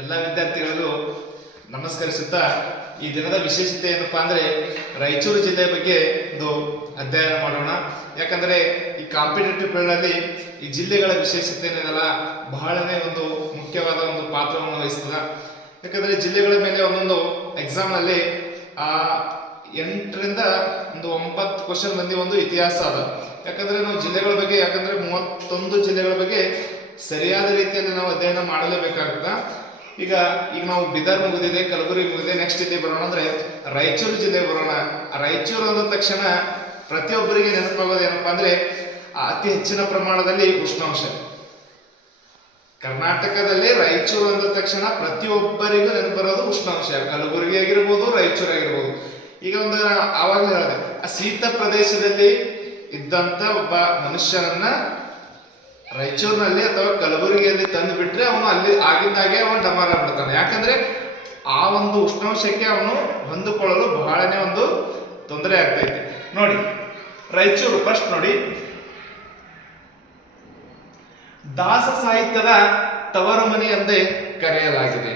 ಎಲ್ಲ ವಿದ್ಯಾರ್ಥಿಗಳಿಗೂ ನಮಸ್ಕರಿಸುತ್ತಾ ಈ ದಿನದ ವಿಶೇಷತೆ ಏನಪ್ಪಾ ಅಂದ್ರೆ ರಾಯಚೂರು ಜಿಲ್ಲೆಯ ಬಗ್ಗೆ ಒಂದು ಅಧ್ಯಯನ ಮಾಡೋಣ. ಯಾಕಂದ್ರೆ ಈ ಕಾಂಪಿಟೇಟಿವ್ ಫೀಲ್ಡ್ ಅಲ್ಲಿ ಈ ಜಿಲ್ಲೆಗಳ ವಿಶೇಷತೆ ಏನಿರಲ್ಲ ಬಹಳನೇ ಒಂದು ಮುಖ್ಯವಾದ ಒಂದು ಪಾತ್ರವನ್ನು ವಹಿಸ್ತದ. ಯಾಕಂದ್ರೆ ಜಿಲ್ಲೆಗಳ ಮೇಲೆ ಒಂದೊಂದು ಎಕ್ಸಾಮ್ ನಲ್ಲಿ 8ರಿಂದ 9 ಕ್ವಶನ್ ಬಂದಿ ಒಂದು ಇತಿಹಾಸ ಅದ. ಯಾಕಂದ್ರೆ ನಾವು ಜಿಲ್ಲೆಗಳ ಬಗ್ಗೆ 31 ಜಿಲ್ಲೆಗಳ ಬಗ್ಗೆ ಸರಿಯಾದ ರೀತಿಯಲ್ಲಿ ನಾವು ಅಧ್ಯಯನ ಮಾಡಲೇಬೇಕಾಗುತ್ತಾ. ಈಗ ನಾವು ಬಿದರ್ ಮುಗಿದಿದೆ, ಕಲಬುರಗಿ ಮುಗಿದಿದೆ, ನೆಕ್ಸ್ಟ್ ಇಲ್ಲಿ ಬರೋಣ ಅಂದ್ರೆ ರಾಯಚೂರು ಜಿಲ್ಲೆ ಬರೋಣ. ರಾಯಚೂರು ಅಂದ ತಕ್ಷಣ ಪ್ರತಿಯೊಬ್ಬರಿಗೆ ನೆನಪಾಗೋದು ಏನಪ್ಪಾ ಅಂದ್ರೆ ಅತಿ ಹೆಚ್ಚಿನ ಪ್ರಮಾಣದಲ್ಲಿ ಉಷ್ಣಾಂಶ. ಕರ್ನಾಟಕದಲ್ಲಿ ರಾಯಚೂರು ಅಂದ ತಕ್ಷಣ ಪ್ರತಿಯೊಬ್ಬರಿಗೂ ನೆನಪರೋದು ಉಷ್ಣಾಂಶ. ಕಲಬುರಗಿ ಆಗಿರ್ಬೋದು, ರಾಯಚೂರು ಆಗಿರ್ಬೋದು. ಈಗ ಒಂದು ಆವಾಗಲೇ ಹೇಳಿದೆ, ಆ ಶೀತ ಪ್ರದೇಶದಲ್ಲಿ ಇದ್ದಂತ ಒಬ್ಬ ಮನುಷ್ಯನನ್ನ ರಾಯಚೂರಿನಲ್ಲಿ ಅಥವಾ ಕಲಬುರಗಿಯಲ್ಲಿ ತಂದು ಬಿಟ್ರೆ ಅವನು ಅಲ್ಲಿ ಆಗಿದ್ದಾಗೆ ಅವನು ಡಮಾರ ಬಿಡ್ತಾನೆ. ಯಾಕಂದ್ರೆ ಆ ಒಂದು ಉಷ್ಣಾಂಶಕ್ಕೆ ಅವನು ಹೊಂದಿಕೊಳ್ಳಲು ಬಹಳನೇ ಒಂದು ತೊಂದರೆ ಆಗ್ತೈತೆ. ನೋಡಿ ರಾಯಚೂರು ಫಸ್ಟ್ ನೋಡಿ, ದಾಸ ಸಾಹಿತ್ಯದ ತವರು ಮನೆ ಎಂದೇ ಕರೆಯಲಾಗಿದೆ.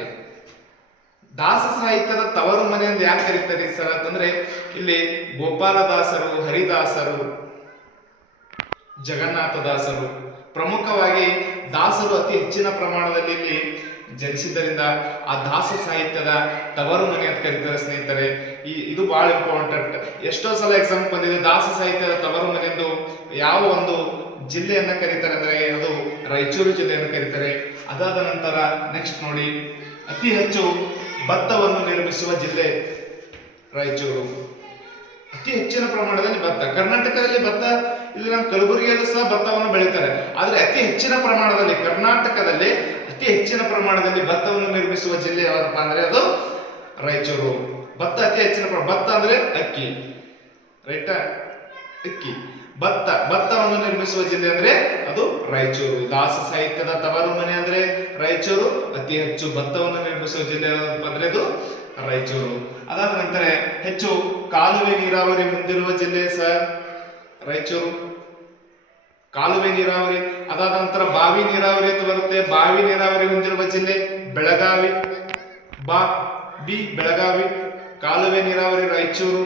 ದಾಸ ಸಾಹಿತ್ಯದ ತವರು ಮನೆ ಎಂದು ಯಾಕೆ ಕರೀತಾರೆ ಸರ್ ಅಂತಂದ್ರೆ ಇಲ್ಲಿ ಗೋಪಾಲದಾಸರು, ಹರಿದಾಸರು, ಜಗನ್ನಾಥದಾಸರು ಪ್ರಮುಖವಾಗಿ ದಾಸರು ಅತಿ ಹೆಚ್ಚಿನ ಪ್ರಮಾಣದಲ್ಲಿ ಇಲ್ಲಿ ಜನಿಸಿದ್ದರಿಂದ ಆ ದಾಸ ಸಾಹಿತ್ಯದ ತವರು ಮನೆ ಅಂತ ಕರೀತಾರೆ ಸ್ನೇಹಿತರೆ. ಇದು ಬಹಳ ಇಂಪಾರ್ಟೆಂಟ್. ಎಷ್ಟೋ ಸಲ ಎಕ್ಸಾಮ್ ಬಂದಿದೆ, ದಾಸ ಸಾಹಿತ್ಯದ ತವರು ಮನೆ ಎಂದು ಯಾವ ಒಂದು ಜಿಲ್ಲೆಯನ್ನ ಕರೀತಾರೆ ಅಂದ್ರೆ ಅದು ರಾಯಚೂರು ಜಿಲ್ಲೆಯನ್ನು ಕರೀತಾರೆ. ಅದಾದ ನಂತರ ನೆಕ್ಸ್ಟ್ ನೋಡಿ, ಅತಿ ಹೆಚ್ಚು ಭತ್ತವನ್ನು ನಿರ್ಮಿಸುವ ಜಿಲ್ಲೆ ರಾಯಚೂರು. ಅತಿ ಹೆಚ್ಚಿನ ಪ್ರಮಾಣದಲ್ಲಿ ಭತ್ತ. ಕರ್ನಾಟಕದಲ್ಲಿ ಭತ್ತ, ಇಲ್ಲಿ ನಮ್ಮ ಕಲಬುರಗಿಯಲ್ಲೂ ಸಹ ಭತ್ತವನ್ನು ಬೆಳೀತಾರೆ. ಆದ್ರೆ ಅತಿ ಹೆಚ್ಚಿನ ಪ್ರಮಾಣದಲ್ಲಿ ಕರ್ನಾಟಕದಲ್ಲಿ ಅತಿ ಹೆಚ್ಚಿನ ಪ್ರಮಾಣದಲ್ಲಿ ಭತ್ತವನ್ನು ನಿರ್ಮಿಸುವ ಜಿಲ್ಲೆ ಯಾವ್ದಪ್ಪ ಅಂದ್ರೆ ಅದು ರಾಯಚೂರು. ಭತ್ತ ಅತಿ ಹೆಚ್ಚಿನ ಭತ್ತ ಅಂದ್ರೆ ಅಕ್ಕಿ, ರೈಟ್? ಅಕ್ಕಿ, ಭತ್ತವನ್ನು ನಿರ್ಮಿಸುವ ಜಿಲ್ಲೆ ಅಂದ್ರೆ ಅದು ರಾಯಚೂರು. ದಾಸ ಸಾಹಿತ್ಯದ ತವರು ಮನೆ ಅಂದ್ರೆ ರಾಯಚೂರು. ಅತಿ ಹೆಚ್ಚು ಭತ್ತವನ್ನು ನಿರ್ಮಿಸುವ ಜಿಲ್ಲೆ ಅಂದ್ರೆ ಅದು ರಾಯಚೂರು. ಅದಾದ ನಂತರ ಹೆಚ್ಚು ಕಾಲುವೆ ನೀರಾವರಿ ಹೊಂದಿರುವ ಜಿಲ್ಲೆ ಸಹ ರಾಯಚೂರು. ಕಾಲುವೆ ನೀರಾವರಿ. ಅದಾದ ನಂತರ ಬಾವಿ ನೀರಾವರಿ ಅಂತ ಬರುತ್ತೆ. ಬಾವಿ ನೀರಾವರಿ ಹೊಂದಿರುವ ಜಿಲ್ಲೆ ಬೆಳಗಾವಿ. ಬೆಳಗಾವಿ. ಕಾಲುವೆ ನೀರಾವರಿ ರಾಯಚೂರು.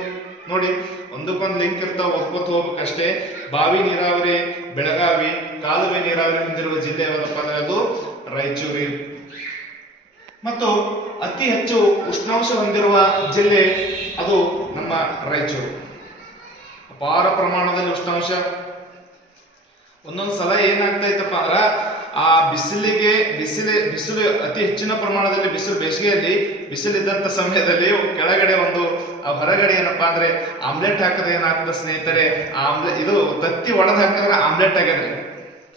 ನೋಡಿ, ಒಂದಕ್ಕೊಂದು ಲಿಂಕ್ ಇರ್ತಾವ, ಓದ್ಕೋತ ಹೋಗ್ಬೇಕಷ್ಟೇ. ಬಾವಿ ನೀರಾವರಿ ಬೆಳಗಾವಿ, ಕಾಲುವೆ ನೀರಾವರಿ ಹೊಂದಿರುವ ಜಿಲ್ಲೆ ಯಾವ್ದಪ್ಪ ಅಂದ್ರೆ ಅದು ರಾಯಚೂರು. ಮತ್ತು ಅತಿ ಹೆಚ್ಚು ಉಷ್ಣಾಂಶ ಹೊಂದಿರುವ ಜಿಲ್ಲೆ ಅದು ನಮ್ಮ ರಾಯಚೂರು. ಅಪಾರ ಪ್ರಮಾಣದಲ್ಲಿ ಉಷ್ಣಾಂಶ. ಒಂದೊಂದು ಸಲ ಏನಾಗ್ತಾ ಇತ್ತಪ್ಪ ಅಂದ್ರ ಆ ಬಿಸಿಲು ಅತಿ ಹೆಚ್ಚಿನ ಪ್ರಮಾಣದಲ್ಲಿ ಬೇಸಿಗೆಯಲ್ಲಿ ಬಿಸಿಲಿದ್ದಂತ ಸಮಯದಲ್ಲಿ ಕೆಳಗಡೆ ಒಂದು ಹೊರಗಡೆ ಏನಪ್ಪಾ ಅಂದ್ರೆ ಆಮ್ಲೆಟ್ ಹಾಕಿದ್ರೆ ಏನಾಗ್ತದೆ ಸ್ನೇಹಿತರೆ, ಇದು ತತ್ತಿ ಒಡೆದು ಹಾಕಿದ್ರೆ ಆಮ್ಲೆಟ್ ಆಗ್ಯದ್ರಿ.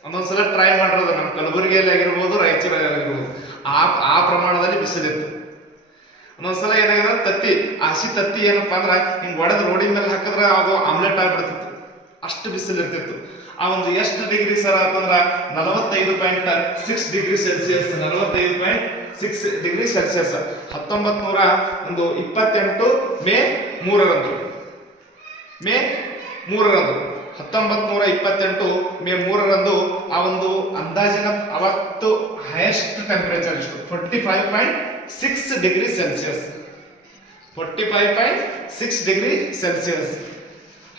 ಒಂದೊಂದ್ಸಲ ಟ್ರೈ ಮಾಡಿರೋದು ನಮ್ಮ ಕಲಬುರಗಿಯಲ್ಲಿ ಆಗಿರ್ಬೋದು, ರಾಯಚೂರಲ್ಲಿ ಆಗಿರ್ಬೋದು. ಆ ಪ್ರಮಾಣದಲ್ಲಿ ಬಿಸಿಲಿತ್ತು. ಒಂದೊಂದ್ಸಲ ಏನಾಗಿದೆ, ಹಸಿ ತತ್ತಿ ಏನಪ್ಪಾ ಅಂದ್ರ ಹಿಂಗ್ ಒಡೆದು ರೋಡಿನ ಮೇಲೆ ಹಾಕಿದ್ರೆ ಅದು ಆಮ್ಲೆಟ್ ಆಗ್ಬಿಡ್ತಿತ್ತು. ಅಷ್ಟು ಬಿಸಿಲು ಇರ್ತಿತ್ತು. ಆ ಒಂದು ಎಷ್ಟು ಡಿಗ್ರಿ ಸರ್ ಅಂತಂದ್ರ 45.6 degree Celsius. 45.6 degree Celsius. 1928 May 3ರಂದು 1928 ಮೇ 3ರಂದು ಆ ಒಂದು ಅಂದಾಜಿನ ಅವತ್ತು ಹೈಯೆಸ್ಟ್ ಟೆಂಪರೇಚರ್ ಎಷ್ಟು 45.6 degree Celsius. 45.6 degree Celsius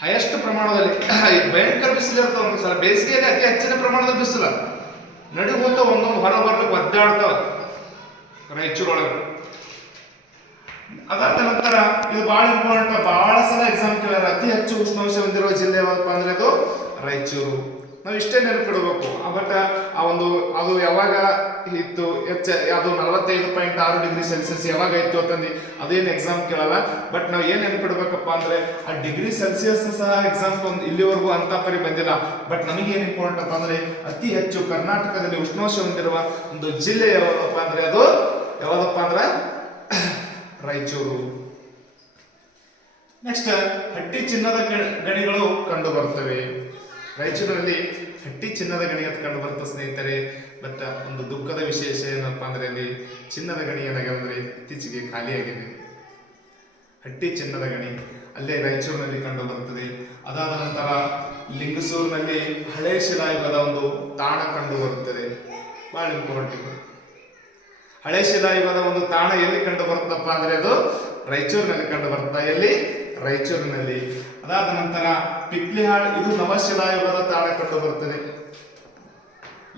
highest ಪ್ರಮಾಣದಲ್ಲಿ. ಭಯಂಕರ ಬಿಸಿಲು ಇರ್ತಾವ. ಒಂದು ಸಲ ಬೇಸಿಗೆಯಲ್ಲಿ ಅತಿ ಹೆಚ್ಚಿನ ಪ್ರಮಾಣದಲ್ಲಿ ಬಿಸಿಲ ನಡಿ ಹೋಗ್ತಾ ಒಂದೊಂದು ಹೊರ ಬರ್ಲಿಕ್ಕೆ ಒದ್ದಾಡ್ತಾವ ರಾಯಚೂರೊಳಗೆ. ಅದಾದ ನಂತರ ಇದು ಬಹಳ ಇಂಪಾರ್ಟೆಂಟ್, ಬಹಳ ಸಲ ಎಕ್ಸಾಮ್ ಕೇಳ್ಯಾರ. ಅತಿ ಹೆಚ್ಚು ಉಷ್ಣಾಂಶ ಹೊಂದಿರುವ ಜಿಲ್ಲೆ ಯಾವಪ್ಪ ಅಂದ್ರೆ ಅದು ರಾಯಚೂರು. ನಾವು ಇಷ್ಟೇ ನೆನಪಿಡಬೇಕು. ಬಟ್ ಅದು ಯಾವಾಗ ಇತ್ತು, ಅದು 45.6 ಡಿಗ್ರಿ ಸೆಲ್ಸಿಯಸ್ ಯಾವಾಗ ಇತ್ತು ಅಂತಂದು ಅದೇನು ಎಕ್ಸಾಮ್ ಕೇಳಲ್ಲ. ಬಟ್ ನಾವು ಏನ್ ನೆನಪಿಡ್ಬೇಕಪ್ಪ ಅಂದ್ರೆ ಆ ಡಿಗ್ರಿ ಸೆಲ್ಸಿಯಸ್ ಸಹ ಎಕ್ಸಾಮ್ ಇಲ್ಲಿವರೆಗೂ ಅಂತ ಪರಿ ಬಂದಿಲ್ಲ. ಬಟ್ ನಮಗೆ ಏನ್ ಇಂಪಾರ್ಟೆಂಟ್ ಅಪ್ಪ ಅಂದ್ರೆ ಅತಿ ಹೆಚ್ಚು ಕರ್ನಾಟಕದಲ್ಲಿ ಉಷ್ಣಾಂಶ ಹೊಂದಿರುವ ಒಂದು ಜಿಲ್ಲೆ ಯಾವ್ದಪ್ಪ ಅಂದ್ರೆ ಅದು ಯಾವ್ದಪ್ಪ ಅಂದ್ರೆ ರಾಯಚೂರು. ನೆಕ್ಸ್ಟ್, ಹಟ್ಟಿ ಚಿನ್ನದ ಗಣಿಗಳು ಕಂಡು ಬರ್ತವೆ. ರಾಯಚೂರಿನಲ್ಲಿ ಹಟ್ಟಿ ಚಿನ್ನದ ಗಣಿ ಅಂತ ಕಂಡು ಬರ್ತದೆ ಸ್ನೇಹಿತರೆ. ಬಟ್ ಒಂದು ದುಃಖದ ವಿಶೇಷ ಏನಪ್ಪಾ ಅಂದ್ರೆ ಅಲ್ಲಿ ಚಿನ್ನದ ಗಣಿ ಏನಾಗಿದೆ ಇತ್ತೀಚೆಗೆ ಖಾಲಿಯಾಗಿದೆ. ಹಟ್ಟಿ ಚಿನ್ನದ ಗಣಿ ಅಲ್ಲೇ ರಾಯಚೂರಿನಲ್ಲಿ ಕಂಡು ಬರ್ತದೆ. ಅದಾದ ನಂತರ ಲಿಂಗಸೂರಿನಲ್ಲಿ ಹಳೆ ಶಿಲಾಯುಗದ ಒಂದು ತಾಣ ಕಂಡು ಬರುತ್ತದೆ, ಬಹಳ ಇಂಪಾರ್ಟೆಂಟ್. ಹಳೆ ಶಿಲಾಯುಗದ ಒಂದು ತಾಣ ಎಲ್ಲಿ ಕಂಡು ಬರುತ್ತಪ್ಪ ಅಂದ್ರೆ ಅದು ರಾಯಚೂರಿನಲ್ಲಿ ಕಂಡು ಬರುತ್ತಾ, ಎಲ್ಲಿ? ರಾಯಚೂರಿನಲ್ಲಿ. ಅದಾದ ನಂತರ ಪಿಪ್ಲಿಹಾಳ್, ಇದು ನವಶಿಲಾಯುಗದ ತಾಣ ಕಂಡು ಬರುತ್ತದೆ.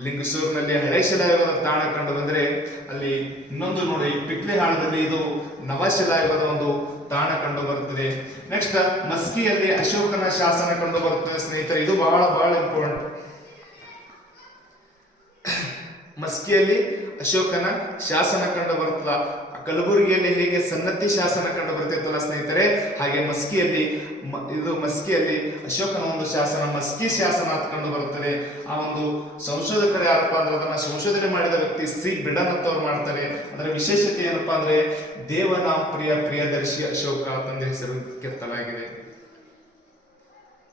ಲಿಂಗಸೂರಿನಲ್ಲಿ ಹಳೆ ಶಿಲಾಯುಗದ ತಾಣ ಕಂಡು ಬಂದ್ರೆ ಅಲ್ಲಿ ಇನ್ನೊಂದು ನೋಡಿ ಪಿಪ್ಲಿಹಾಳದಲ್ಲಿ ಇದು ನವಶಿಲಾಯುಗದ ಒಂದು ತಾಣ ಕಂಡು ಬರುತ್ತದೆ. ನೆಕ್ಸ್ಟ್ ಮಸ್ಕಿಯಲ್ಲಿ ಅಶೋಕನ ಶಾಸನ ಕಂಡು ಬರುತ್ತದೆ ಸ್ನೇಹಿತರೆ, ಇದು ಬಹಳ ಬಹಳ ಇಂಪಾರ್ಟೆಂಟ್. ಮಸ್ಕಿಯಲ್ಲಿ ಅಶೋಕನ ಶಾಸನ ಕಂಡು ಬರುತ್ತದ. ಕಲಬುರಗಿಯಲ್ಲಿ ಹೇಗೆ ಸನ್ನತಿ ಶಾಸನ ಕಂಡು ಬರ್ತಿತ್ತಲ್ಲ ಸ್ನೇಹಿತರೆ, ಹಾಗೆ ಮಸ್ಕಿಯಲ್ಲಿ ಮಸ್ಕಿಯಲ್ಲಿ ಅಶೋಕನ ಒಂದು ಶಾಸನ, ಮಸ್ಕಿ ಶಾಸನ ಅಂತ ಕಂಡು ಬರುತ್ತದೆ. ಆ ಒಂದು ಸಂಶೋಧಕರು ಯಾರಪ್ಪ ಅಂದ್ರೆ ಅದನ್ನ ಸಂಶೋಧನೆ ಮಾಡಿದ ವ್ಯಕ್ತಿ ಸಿ ಬಿಡನ್ ಅಂತ ಅವ್ರು ಮಾಡ್ತಾರೆ. ಅದರ ವಿಶೇಷತೆ ಏನಪ್ಪಾ ಅಂದ್ರೆ ದೇವನಾಂಪ್ರಿಯ ಪ್ರಿಯದರ್ಶಿ ಅಶೋಕ ಅಂತಂದು ಹೆಸರು ಕೆತ್ತಲಾಗಿದೆ.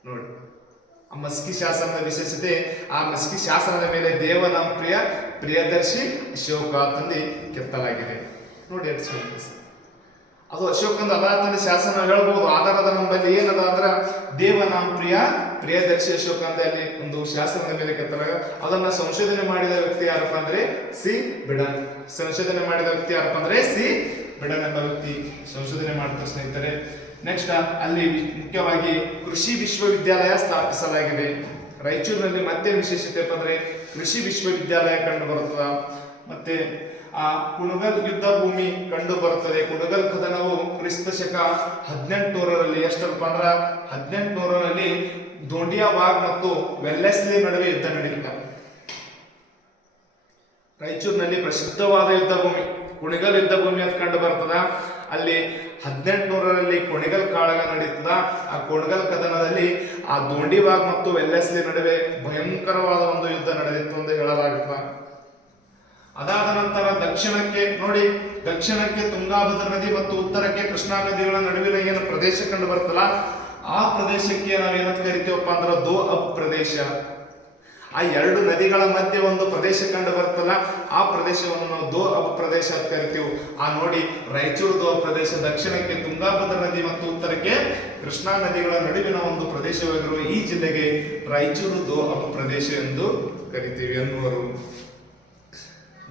ನೋಡಿ ಆ ಮಸ್ಕಿ ಶಾಸನದ ವಿಶೇಷತೆ, ಆ ಮಸ್ಕಿ ಶಾಸನದ ಮೇಲೆ ದೇವನಾಂಪ್ರಿಯ ಪ್ರಿಯದರ್ಶಿ ಅಶೋಕ ಅಂತಂದು ಕೆತ್ತಲಾಗಿದೆ. ನೋಡಿ ಅದು ಅಶೋಕಂದ ಅದಾತನ ಶಾಸನ ಹೇಳ್ಬೋದು. ಆಧಾರದ ನಮ್ಮಲ್ಲಿ ಏನದ ಅಂದ್ರ ದೇವನಾಂಪ್ರಿಯ ಪ್ರಿಯದರ್ಶಿ ಅಶೋಕ ಅಂತ ಅಲ್ಲಿ ಒಂದು ಶಾಸನದ ಮೇಲೆ ಕೆತ್ತಲಾಗ. ಅದನ್ನ ಸಂಶೋಧನೆ ಮಾಡಿದ ವ್ಯಕ್ತಿ ಯಾರಪ್ಪ ಅಂದ್ರೆ ಸಿ ಬಿಡನ್. ಸಂಶೋಧನೆ ಮಾಡಿದ ವ್ಯಕ್ತಿ ಯಾರಪ್ಪ ಅಂದ್ರೆ ಸಿ ಬಿಡನ್ ಎಂಬ ವ್ಯಕ್ತಿ ಸಂಶೋಧನೆ ಮಾಡ್ತಾರೆ ಸ್ನೇಹಿತರೆ. ನೆಕ್ಸ್ಟ್ ಅಲ್ಲಿ ಮುಖ್ಯವಾಗಿ ಕೃಷಿ ವಿಶ್ವವಿದ್ಯಾಲಯ ಸ್ಥಾಪಿಸಲಾಗಿದೆ. ರಾಯಚೂರಿನಲ್ಲಿ ಮತ್ತೆ ವಿಶೇಷತೆ ಅಂದ್ರೆ ಕೃಷಿ ವಿಶ್ವವಿದ್ಯಾಲಯ ಕಂಡು ಬರುತ್ತದ. ಮತ್ತೆ ಆ ಕುಣಗಲ್ ಯುದ್ಧ ಭೂಮಿ ಕಂಡು ಬರುತ್ತದೆ. ಕುಣಗಲ್ ಕದನವು ಕ್ರಿಸ್ತ ಶಕ 1800ರಲ್ಲಿ ಎಷ್ಟಪ್ಪ ಅಂದ್ರ 1800ರಲ್ಲಿ ದೋಂಡಿಯಾಬಾಗ್ ಮತ್ತು ವೆಲ್ಲೆಸ್ಲಿ ನಡುವೆ ಯುದ್ಧ ನಡೆಯುತ್ತ. ರಾಯಚೂರಿನಲ್ಲಿ ಪ್ರಸಿದ್ಧವಾದ ಯುದ್ಧ ಭೂಮಿ ಕುಣಿಗಲ್ ಯುದ್ಧ ಭೂಮಿ ಅಂತ ಕಂಡು ಬರ್ತದ. ಅಲ್ಲಿ 1800ರಲ್ಲಿ ಕುಣಿಗಲ್ ಕಾಳಗ ನಡೀತದ. ಆ ಕುಣಿಗಲ್ ಕದನದಲ್ಲಿ ಆ ದೋಂಡಿಬಾಗ್ ಮತ್ತು ವೆಲ್ಲೆಸ್ಲಿ ನಡುವೆ ಭಯಂಕರವಾದ ಒಂದು ಯುದ್ಧ ನಡೆದಿತ್ತು ಎಂದು ಹೇಳಲಾಗುತ್ತದೆ. ಅದಾದ ನಂತರ ದಕ್ಷಿಣಕ್ಕೆ ನೋಡಿ, ದಕ್ಷಿಣಕ್ಕೆ ತುಂಗಾಭದ್ರಾ ನದಿ ಮತ್ತು ಉತ್ತರಕ್ಕೆ ಕೃಷ್ಣಾ ನದಿಗಳ ನಡುವಿನ ಏನು ಪ್ರದೇಶ ಕಂಡು ಬರ್ತಲ್ಲ, ಆ ಪ್ರದೇಶಕ್ಕೆ ನಾವೇನಂತ ಕರಿತೀವಪ್ಪ ಅಂದ್ರೆ ದೋ ಅಬ್ ಪ್ರದೇಶ. ಆ ಎರಡು ನದಿಗಳ ಮಧ್ಯೆ ಒಂದು ಪ್ರದೇಶ ಕಂಡು ಬರ್ತಲ್ಲ, ಆ ಪ್ರದೇಶವನ್ನು ನಾವು ದೋ ಅಬ್ ಪ್ರದೇಶ ಅಂತ ಕರಿತೀವಿ. ಆ ನೋಡಿ ರಾಯಚೂರು ದೋ ಅಬ್ ಪ್ರದೇಶ, ದಕ್ಷಿಣಕ್ಕೆ ತುಂಗಾಭದ್ರಾ ನದಿ ಮತ್ತು ಉತ್ತರಕ್ಕೆ ಕೃಷ್ಣಾ ನದಿಗಳ ನಡುವಿನ ಒಂದು ಪ್ರದೇಶವಾಗಿರುವ ಈ ಜಿಲ್ಲೆಗೆ ರಾಯಚೂರು ದೋ ಅಬ್ ಪ್ರದೇಶ ಎಂದು ಕರಿತೀವಿ ಅನ್ನುವರು.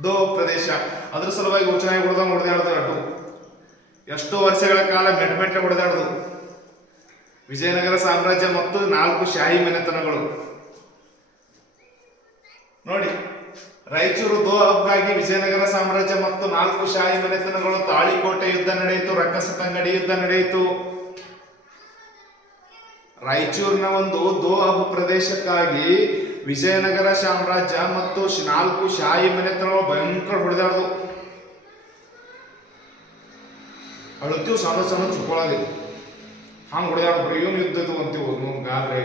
ದೋ ಪ್ರದೇಶ ಅದ್ರ ಸಲುವಾಗಿ ಉಚ್ಚನಾಗಿ ಹೊಡೆದಾಡೋದು ಎಷ್ಟೋ ವರ್ಷಗಳ ಕಾಲ ಮೆಟ್ಮೆಟ್ಟೆ ಹೊಡೆದಾಡೋದು. ವಿಜಯನಗರ ಸಾಮ್ರಾಜ್ಯ ಮತ್ತು 4 ಶಾಹಿ ಮನೆತನಗಳು ನೋಡಿ. ರಾಯಚೂರು ದೋ ಅಬ್ಗಾಗಿ ವಿಜಯನಗರ ಸಾಮ್ರಾಜ್ಯ ಮತ್ತು 4 ಶಾಹಿ ಮನೆತನಗಳು. ತಾಳಿಕೋಟೆ ಯುದ್ಧ ನಡೆಯಿತು, ರಕ್ಕಸತಂಗಡಿ ಯುದ್ಧ ನಡೆಯಿತು. ರಾಯಚೂರಿನ ಒಂದು ದೋ ಅಬ್ ಪ್ರದೇಶಕ್ಕಾಗಿ ವಿಜಯನಗರ ಸಾಮ್ರಾಜ್ಯ ಮತ್ತು 4 ಶಾಹಿ ಮನೆತನಗಳು ಭಯಂಕರ ಹೊಡೆದಾಡ್ದು. ಅಳುತ್ತೀವಿ ಸಣ್ಣ ಸಣ್ಣ ಚುಕ್ಕೊಳಗೆ ಹಂಗ ಹೊಡೆದಾಡ್ರು. ಏನು ಯುದ್ಧ ಇದು ಅಂತೀವಿ ಗಾದ್ರೆ.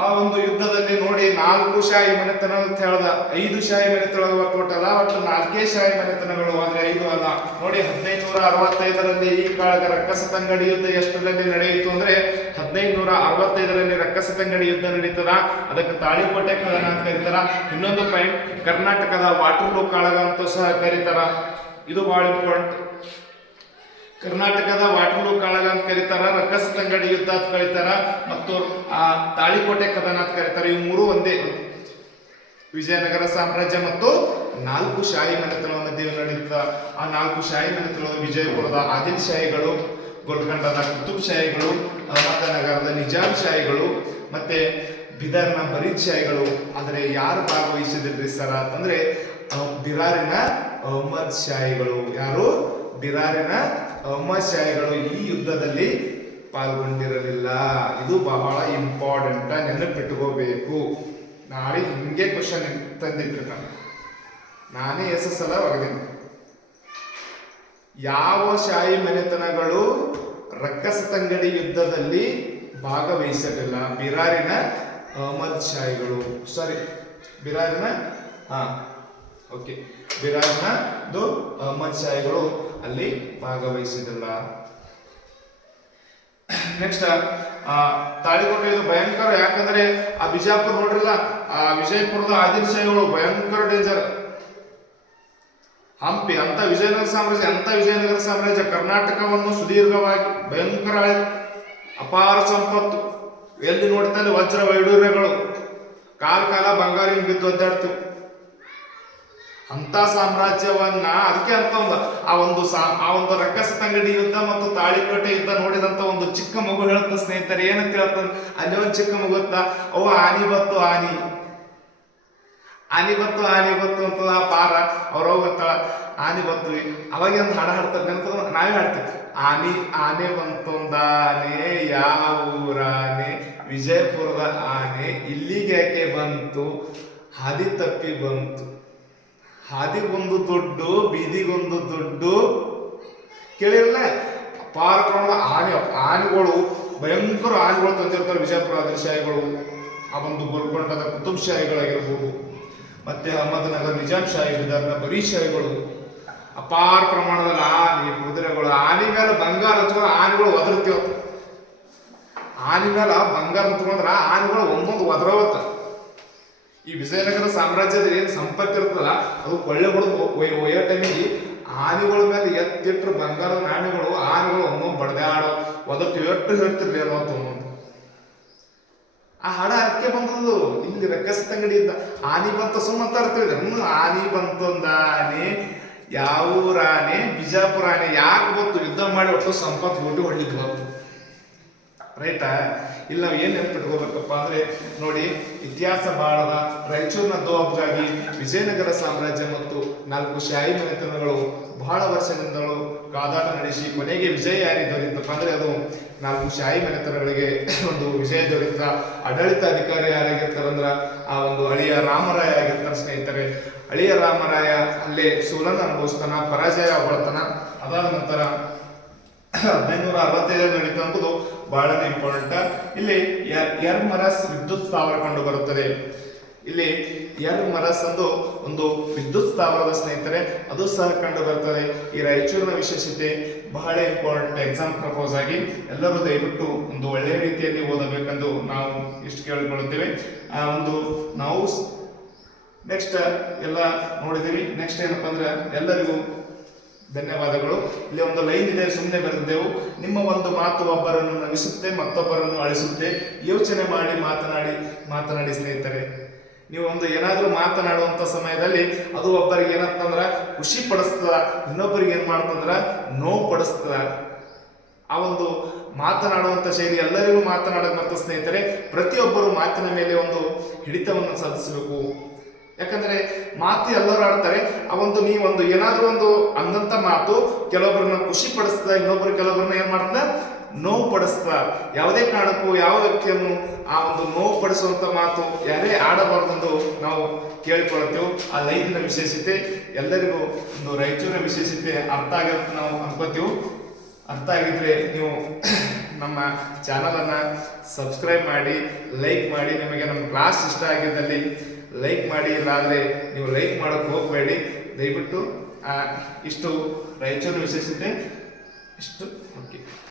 ಆ ಒಂದು ಯುದ್ಧದಲ್ಲಿ ನೋಡಿ 4 ಶಾಹಿ ಮನೆತನ ಅಂತ ಹೇಳ್ದ. 5 ಶಾಹಿ ಮನೆತನಗಳು ಟೋಟಲ್, ಒಟ್ಟು 4 ಶಾಹಿ ಮನೆತನಗಳು, ಆದ್ರೆ 5 ಅಲ್ಲ. ನೋಡಿ 1565ರಲ್ಲಿ ಈ ಕಾಳಗ ರಕ್ಕಸತಂಗಡಿ ಯುದ್ಧ ಎಷ್ಟರಲ್ಲಿ ನಡೆಯಿತು ಅಂದ್ರೆ 1565ರಲ್ಲಿ ರಕ್ಕಸತಂಗಡಿ ಯುದ್ಧ ನಡೀತದ. ಅದಕ್ಕೆ ತಾಳಿಕೋಟೆ ಕದನ ಅಂತ ಕರೀತಾರ. ಇನ್ನೊಂದು ಪಾಯಿಂಟ್, ಕರ್ನಾಟಕದ ವಾಟರ್ಲೂ ಕಾಳಗ ಅಂತ ಸಹ ಕರೀತಾರ. ಇದು ಬಹಳ ಇಂಪಾರ್ಟೆಂಟ್. ಕರ್ನಾಟಕದ ವಾಟರ್ಲೂ ಕಾಳಗ ಅಂತ ಕರೀತಾರ, ರಕ್ಕಸತಂಗಡಿ ಯುದ್ಧ ಅಂತ ಕರೀತಾರ, ಮತ್ತು ಆ ತಾಳಿಕೋಟೆ ಕದನ ಅಂತ ಕರೀತಾರ. ಇವು ಮೂರು ಒಂದೇ. ವಿಜಯನಗರ ಸಾಮ್ರಾಜ್ಯ ಮತ್ತು 4 ಶಾಹಿ ಮನೆತನಗಳ ಮಧ್ಯೆ ನಡೆಯುತ್ತ. ಆ 4 ಶಾಹಿ ಮನೆತನಗಳು ವಿಜಯಪುರದ ಆದಿಲ್ ಶಾಹಿಗಳು, ಗೋಲ್ಕೊಂಡದ ಕುತುಬ್ ಶಾಹಿಗಳು, ಅಹಮದನಗರದ ನಿಜಾಮ್ ಶಾಹಿಗಳು, ಮತ್ತೆ ಬಿದರ್ನ ಬರೀದ್ ಶಾಹಿಗಳು. ಆದರೆ ಯಾರು ಭಾಗವಹಿಸಿದ್ರಿ ಸರ್ ಅಂತಂದ್ರೆ ಬಿರಾರಿನ ಅಹಮದ್ ಶಾಹಿಗಳು. ಯಾರು? ಬಿರಾರಿನ ಅಹಮದ್ ಶಾಹಿಗಳು ಈ ಯುದ್ಧದಲ್ಲಿ ಪಾಲ್ಗೊಂಡಿರಲಿಲ್ಲ. ಇದು ಬಹಳ ಇಂಪಾರ್ಟೆಂಟ್, ನೆನಪಿಟ್ಟುಕೋಬೇಕು. ನಾಳೆ ಹಿಂಗೆ ಕ್ವಶನ್ ತಂದಿಟ್ಟಿರ್ತ, ನಾನೇ ಸಲ ಒಗದೀನಿ. ಯಾವ ಶಾಹಿ ಮನೆತನಗಳು ರಕ್ಕಸತಂಗಡಿ ಯುದ್ಧದಲ್ಲಿ ಭಾಗವಹಿಸಲಿಲ್ಲ? ಬಿರಾರಿನ ಅಹಮದ್ ಶಾಹಿಗಳು. ಸಾರಿ, ಬಿರಾರಿನ ಬಿರಾರಿನ ಅಹಮದ್ ಶಾಹಿಗಳು ಅಲ್ಲಿ ಭಾಗವಹಿಸಿದಿಲ್ಲ. ನೆಕ್ಸ್ಟ್ ತಾಳಿಕೋಟೆ ಇದು ಭಯಂಕರ. ಯಾಕಂದ್ರೆ ಆ ಬಿಜಾಪುರ ನೋಡ್ರಲ್ಲ, ಆ ವಿಜಯಪುರದ ಆದಿಲ್ ಶಾಹಿಗಳು ಭಯಂಕರ ಡೇಂಜರ್. ಹಂಪಿ ಅಂತ ವಿಜಯನಗರ ಸಾಮ್ರಾಜ್ಯ ಕರ್ನಾಟಕವನ್ನು ಸುದೀರ್ಘವಾಗಿ ಭಯಂಕರ ಅಪಾರ ಸಂಪತ್ತು. ಎಲ್ಲಿ ನೋಡ್ತಾರೆ ವಜ್ರ ವೈಡೂರ್ಯಗಳು, ಕಾಲ ಬಂಗಾರ ಬಿದ್ದು ಒದ್ದಾಡ್ತೀವಿ. ಅಂತ ಸಾಮ್ರಾಜ್ಯವನ್ನ ಅದಕ್ಕೆ ಅಂತ ಆ ಒಂದು ರಕ್ಕಸತಂಗಡಿ ಯುದ್ಧ ಮತ್ತು ತಾಳಿಕೋಟೆ ಯುದ್ಧ ನೋಡಿದಂತ ಒಂದು ಚಿಕ್ಕ ಮಗು ಹೇಳುತ್ತ ಸ್ನೇಹಿತರೆ, ಏನಂತ ಹೇಳ್ತದ, ಅಲ್ಲಿ ಒಂದು ಚಿಕ್ಕ ಮಗು ಅವ ಆನಿ ಬತ್ತು ಆನಿ ಬತ್ತು ಅಂತ ಆ ಪಾರ ಅವ್ರ ಹೋಗುತ್ತಾಳ, ಆನಿ ಬತ್ತು. ಅವಾಗ ಒಂದು ಹಾಡ ಹಾಡ್ತಾರೆ, ನೆನಪದ ನಾವೇ ಹಾಡ್ತೀವಿ, ಆನೆ ಬಂತೊಂದಾನೆ ಯಾವ ಊರಾನೆ, ವಿಜಯಪುರದ ಆನೆ ಇಲ್ಲಿಗೆ ಯಾಕೆ ಬಂತು, ಹಾದಿ ತಪ್ಪಿ ಬಂತು, ಹಾದಿಗೊಂದು ದುಡ್ಡು ಬೀದಿಗೊಂದು ದುಡ್ಡು. ಕೇಳಿರಲ್ಲ, ಅಪಾರ ಪ್ರಮಾಣದ ಆನೆಗಳು, ಭಯಂಕರ ಆನೆಗಳು ತಂದಿರ್ತಾರೆ ವಿಜಯಪುರ ಆದಿಲ್ಶಾಹಿಗಳು, ಆ ಒಂದು ಗೋಲ್ಕೊಂಡದ ಕುತುಬ್ ಶಾಹಿಗಳಾಗಿರ್ಬೋದು, ಮತ್ತೆ ಅಹಮದನಗರ ನಿಜಾಮ್ ಶಾಹಿ, ಬಿದರ್ನ ಬರೀ ಶಾಹಿಗಳು, ಅಪಾರ ಪ್ರಮಾಣದಲ್ಲಿ ಆನೆ ಕುದುರೆಗಳು, ಆನೆ ಮೇಲೆ ಬಂಗಾರ ಹಚ್ಕೊಂಡ್ರೆ ಆನೆಗಳು ಒದರ್ತೀವ, ಆನೆ ಮೇಲೆ ಬಂಗಾರ ಹಚ್ಕೊಂಡ್ರ ಆನೆಗಳು ಒಂದೊಂದು ಒದರವತ್ತ. ಈ ವಿಜಯನಗರ ಸಾಮ್ರಾಜ್ಯದ ಏನು ಸಂಪತ್ತು ಇರ್ತಲ್ಲ ಅದು ಕೊಳ್ಳೆ ಹೊಡೆದು ಒಯ್ಯೋ ಟೈಮಿಗೆ ಆನೆಗಳ ಮೇಲೆ ಎತ್ತಿಟ್ರು ಬಂಗಾರದ ನಾಣ್ಯಗಳು, ಆನೆಗಳು ಒಮ್ಮೊಮ್ಮೆ ಬಡ್ದಾಡೋ ಒದಟ್ಟು ಎಷ್ಟು ಹೇಳ್ತಿರ್ಲಿ ಅನ್ನೋ ಒಂದೊಂದು. ಆ ಹಾಡ ಅದಕ್ಕೆ ಬಂದದ್ದು. ಇಲ್ಲಿ ರಕ್ಕಸತಂಗಡಿ ಇದ್ದ ಆನಿ ಬಂತ ಸುಮ್ಮಂತ ಇರ್ತಿದ್ರೆ, ಆನಿ ಬಂತೊಂದ ಆನೆ ಯಾವೂರಾನೆ, ಬಿಜಾಪುರ ಆನೆ. ಯಾಕೆ ಬಂತು, ಯುದ್ಧ ಮಾಡಿ ಒಟ್ಟು ಸಂಪತ್ತು ಲೂಟಿ ಹೊಡ್ಲಿಕ್ಕೆ ಬಂತು, ರೈಟಾ? ಇಲ್ಲ ನಾವು ಏನ್ ನೆನಪಿಟ್ಕೋಬೇಕಪ್ಪ ಅಂದ್ರೆ ನೋಡಿ, ಇತಿಹಾಸ ಬಾಳದ ರಾಯಚೂರಿನ ದೋಬ್ಗಾಗಿ ವಿಜಯನಗರ ಸಾಮ್ರಾಜ್ಯ ಮತ್ತು 4 ಶಾಹಿ ಮನೆತನಗಳು ಬಹಳ ವರ್ಷದಿಂದಲೂ ಕಾದಾಟ ನಡೆಸಿ ಕೊನೆಗೆ ವಿಜಯ ಯಾರಿಗೆ ದೊರೆತಪ್ಪ ಅಂದ್ರೆ ಅದು 4 ಶಾಹಿ ಮನೆತನಗಳಿಗೆ ಒಂದು ವಿಜಯ ದೊರೆತ ಆಡಳಿತ ಅಧಿಕಾರಿ ಯಾರಾಗಿರ್ತಾರಂದ್ರ ಆ ಒಂದು ಅಳಿಯ ರಾಮರಾಯ ಆಗಿರ್ತಾರ ಸ್ನೇಹಿತರೆ. ಅಳಿಯ ರಾಮರಾಯ ಅಲ್ಲೇ ಸೋಲನ್ನು ಅನುಭವಿಸ್ತಾನ, ಪರಾಜಯ ಆಗ್ಬಿಡ್ತಾನ. ಅದಾದ ನಂತರ 1565 ನಡೀತಂಥದ್ದು ಬಹಳನೇ ಇಂಪಾರ್ಟೆಂಟ್. ಇಲ್ಲಿ ಯರ್ಮರಸ್ ವಿದ್ಯುತ್ ಸ್ಥಾವರ ಕಂಡು ಬರುತ್ತದೆ. ಇಲ್ಲಿ ಯರ್ಮರಸ್ ಅಂದು ಒಂದು ವಿದ್ಯುತ್ ಸ್ಥಾವರದ ಸ್ನೇಹಿತರೆ ಅದು ಸಹ ಕಂಡು ಬರ್ತದೆ. ಈ ರಾಯಚೂರಿನ ವಿಶೇಷತೆ ಬಹಳ ಇಂಪಾರ್ಟೆಂಟ್. ಎಕ್ಸಾಮ್ ಪ್ರಪೋಸ್ ಆಗಿ ಎಲ್ಲರೂ ದಯವಿಟ್ಟು ಒಂದು ಒಳ್ಳೆಯ ರೀತಿಯಲ್ಲಿ ಓದಬೇಕೆಂದು ನಾವು ಇಷ್ಟು ಕೇಳಿಕೊಳ್ಳುತ್ತೇವೆ. ನಾವು ನೆಕ್ಸ್ಟ್ ಎಲ್ಲ ನೋಡಿದೀವಿ. ನೆಕ್ಸ್ಟ್ ಏನಪ್ಪಾ ಅಂದ್ರೆ ಎಲ್ಲರಿಗೂ ಧನ್ಯವಾದಗಳು. ಇಲ್ಲಿ ಒಂದು ಲೈನ್ ಇದೆ, ಸುಮ್ಮನೆ ಬರೆದಿದ್ದೆವು. ನಿಮ್ಮ ಒಂದು ಮಾತು ಒಬ್ಬರನ್ನು ನಗಿಸುತ್ತೆ, ಮತ್ತೊಬ್ಬರನ್ನು ಅಳಿಸುತ್ತೆ. ಯೋಚನೆ ಮಾಡಿ ಮಾತನಾಡಿ ಸ್ನೇಹಿತರೆ. ನೀವು ಒಂದು ಏನಾದ್ರೂ ಮಾತನಾಡುವಂತ ಸಮಯದಲ್ಲಿ ಅದು ಒಬ್ಬರಿಗೆ ಏನಂತಂದ್ರ ಖುಷಿ ಪಡಿಸ್ತದ, ಇನ್ನೊಬ್ಬರಿಗೆ ಏನ್ ಮಾಡ್ತಂದ್ರ ನೋವು ಪಡಿಸ್ತದ. ಆ ಒಂದು ಮಾತನಾಡುವಂತ ಶೈಲಿ ಎಲ್ಲರಿಗೂ ಮಾತನಾಡಕ್ ಬರ್ತದೆ ಸ್ನೇಹಿತರೆ. ಪ್ರತಿಯೊಬ್ಬರು ಮಾತಿನ ಮೇಲೆ ಒಂದು ಹಿಡಿತವನ್ನು ಸಾಧಿಸಬೇಕು. ಯಾಕಂದ್ರೆ ಮಾತು ಎಲ್ಲರೂ ಆಡ್ತಾರೆ. ನೀವೊಂದು ಏನಾದ್ರೂ ಒಂದು ಅಂದಂತ ಮಾತು ಕೆಲವೊಬ್ಬರನ್ನ ಖುಷಿ ಪಡಿಸ್ತದ, ಇನ್ನೊಬ್ರು ಕೆಲವೊಬ್ಬರನ್ನ ಏನ್ ಮಾಡ್ತದ ನೋವು ಪಡಿಸ್ತದ. ಯಾವುದೇ ಕಾರಣಕ್ಕೂ ಯಾವ ವ್ಯಕ್ತಿಯನ್ನು ಆ ಒಂದು ನೋವು ಪಡಿಸುವಂತ ಮಾತು ಯಾರೇ ಆಡಬಾರ್ದೆಂದು ನಾವು ಕೇಳಿಕೊಳ್ಳುತ್ತೇವೆ. ಆ ಲೈನಿನ ವಿಶೇಷತೆ ಎಲ್ಲರಿಗೂ ಒಂದು ರಾಯಚೂರಿನ ವಿಶೇಷತೆ ಅರ್ಥ ಆಗತ್ತೆ ನಾವು ಅನ್ಕೋತೀವಿ. ಅರ್ಥ ಆಗಿದ್ರೆ ನೀವು ನಮ್ಮ ಚಾನಲ್ ಅನ್ನ ಸಬ್ಸ್ಕ್ರೈಬ್ ಮಾಡಿ, ಲೈಕ್ ಮಾಡಿ. ನಿಮಗೆ ನಮ್ಮ ಕ್ಲಾಸ್ ಇಷ್ಟ ಆಗಿದ್ದಲ್ಲಿ ಲೈಕ್ ಮಾಡಿ, ಇಲ್ಲಾಂದ್ರೆ ನೀವು ಲೈಕ್ ಮಾಡೋಕೆ ಹೋಗಬೇಡಿ ದಯವಿಟ್ಟು. ಇಷ್ಟು ರಾಯಚೂರು ವಿಶೇಷತೆ ಇಷ್ಟು. ಓಕೆ.